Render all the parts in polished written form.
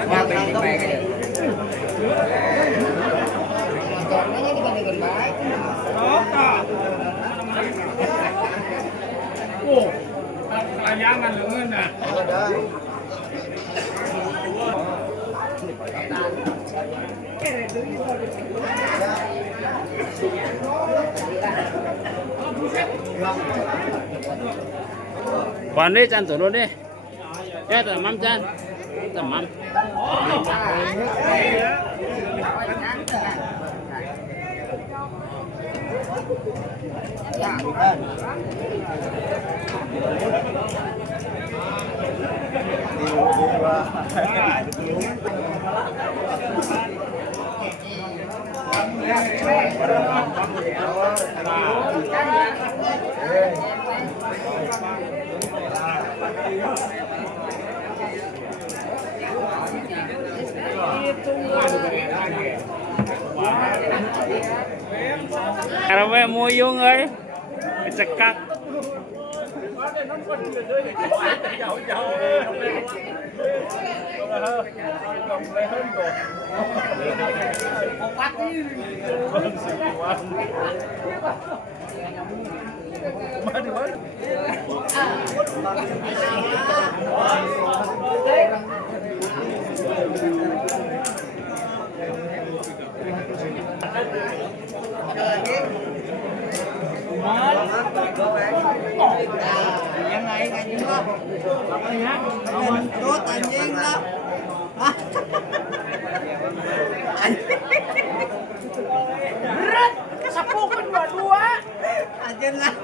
Wah, baik-baik aja. Motornya diganti baik. Oh, layangan lengan nah. Còn đi chăn tủ luôn đi. Cái tầm mắm chăn. Tầm mắm. Karena muyung ơi, cekak. Yang lain anjing lo. Tuh anjing lo. Berat, kesapukan dua-dua. Anjing lah.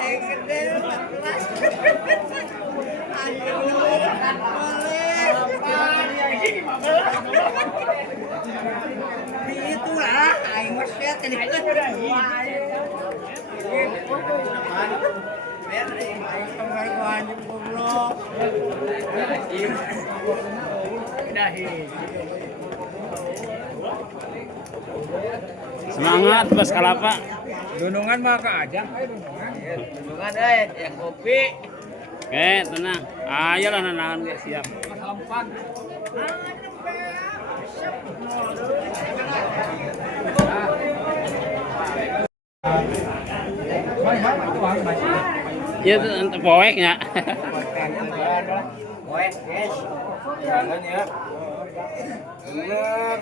Gede 14. Anjing lu. Boleh. Itulah aing mah sia teh dikeun. Biar aing kemarin anjing goblok. Semangat Bos Kalapa. Gunungan mah ke aja. Gunungan yang kopi. Tenang. Ayolah nanangan ge siap. Lampan. Iya tuh untuk poeknya. Poek, guys. Jangan ya. Bener.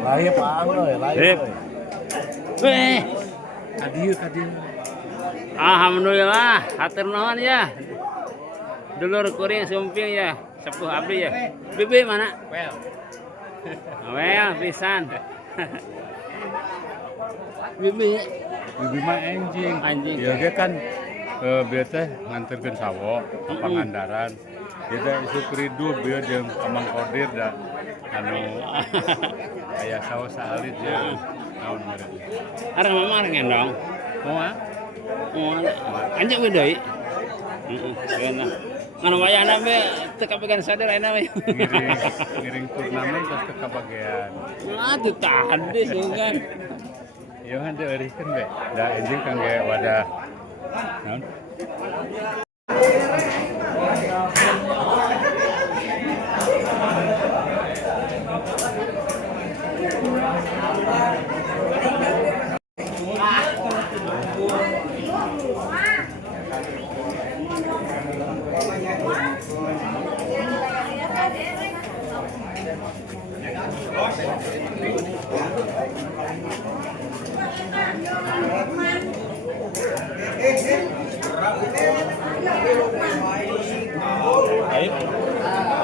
Lahir Pak Anglo ya, lahir. Kadieu. Alhamdulillah, hatur nuhun ya. Dulur kuring sumping ya, sepuh abdi ya. Bibi mana? Well, pisan. Bibi Mah anjing. Ya dia kan biasa nganterkeun sawo ke Pangandaran. Dia isu kridu bieu jeung Amang Kodir da anu aya sawo saalit jeung naon ngaranna. areng mama areng endong. Moal. Anjing we deui. Heeh, kena. Ngan wayahna be teu kapegan sadar ayeuna we. Ngiring turnamen terus ke kabagean. Aduh tahan deh kan. Ieu kan teu eurikeun be. Da anjing kangge wadah naon?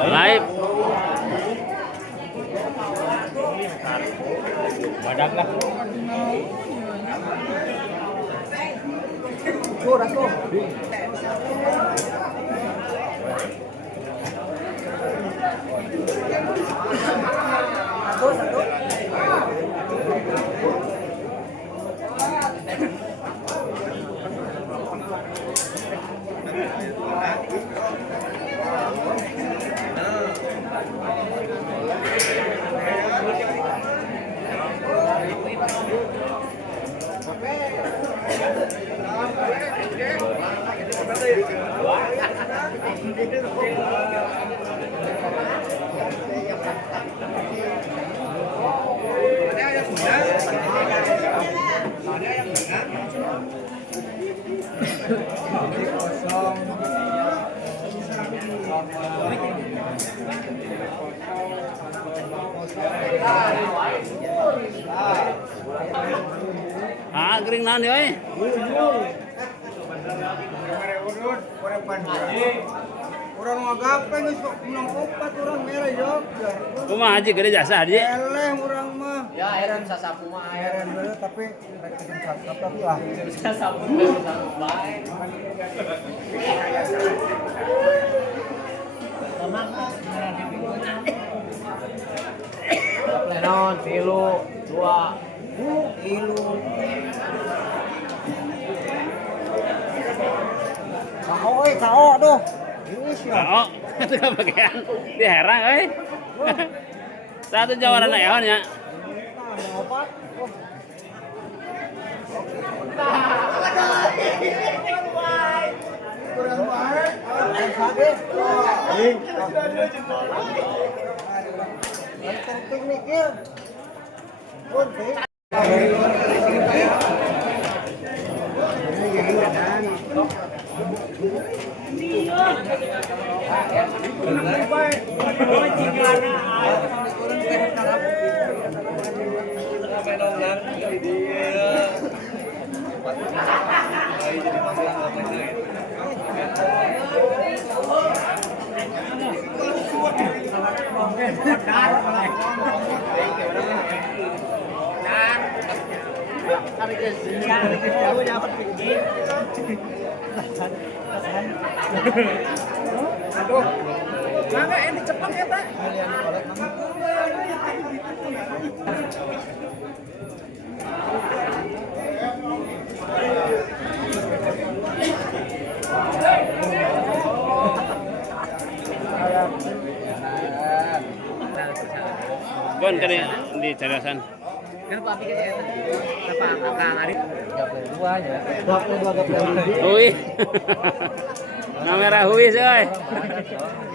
Live. Badak lah. Ah, kering naon deui euy? Orang ngagapen geus menang opat orang merah jog. Kumaha haji gede jasa haji? Eleh orang mah. Ya heran sasapu mah Heran bener tapi rek bikin sakap tapi lah. sasapu bae. Plenon 3 2 Ilu. Kao tuh. Oh, itu bagian diherang euy. Satu jawaran eon ya. Opat. Kurang bae. Tekniknya. Kunti. Aduh. Mana yang dicepeng ya, Pak? Bon kali di carasan. Kenapa api kayak apa Kang Arif? 32 ya. 22 Hui. Kamera hui euy.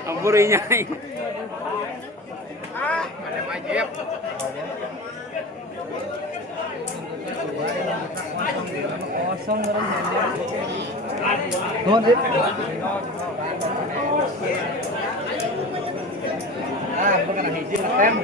Ampurinya. Ada wajib. kosong terus nuhun Dit. Ah, bukan hiji tem.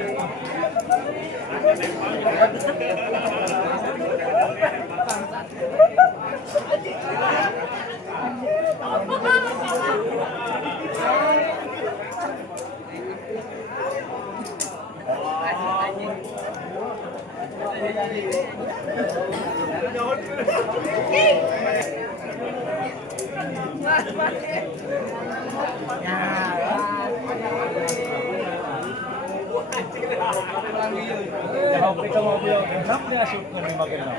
Kalau kita mau bilang enaknya syukur dimakan.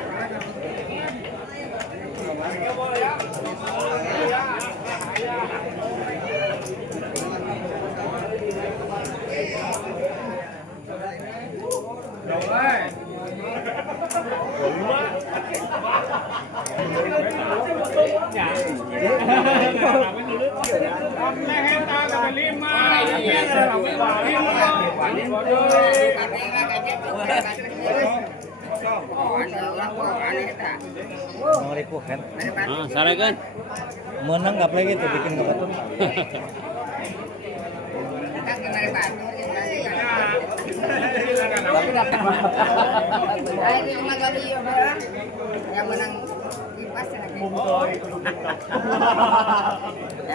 Ribu kan. Ah, sarekeun. Menang nggak lagi tuh bikin nggak betul. Yang menang kipas lagi. Yang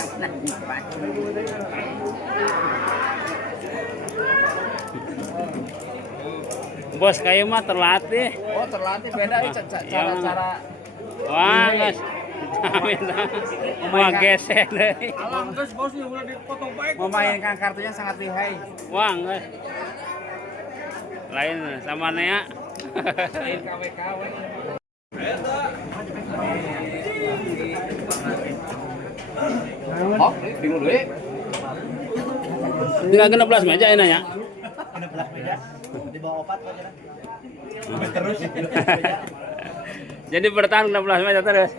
menang kipas. bos kayak mah terlatih. Oh, terlatih beda ya cara-cara Wah, guys. Wah, gesek deh. Alang guys, bos ini udah dipotong baik. memainkan kartunya sangat lihai. Wah, guys. Lain sama Nea. KW-KW. Oh, bingung dulu. Tinggal 16 meja ini ya. Di bawah opat aja. Terus. Jadi bertahan 16 meja terus.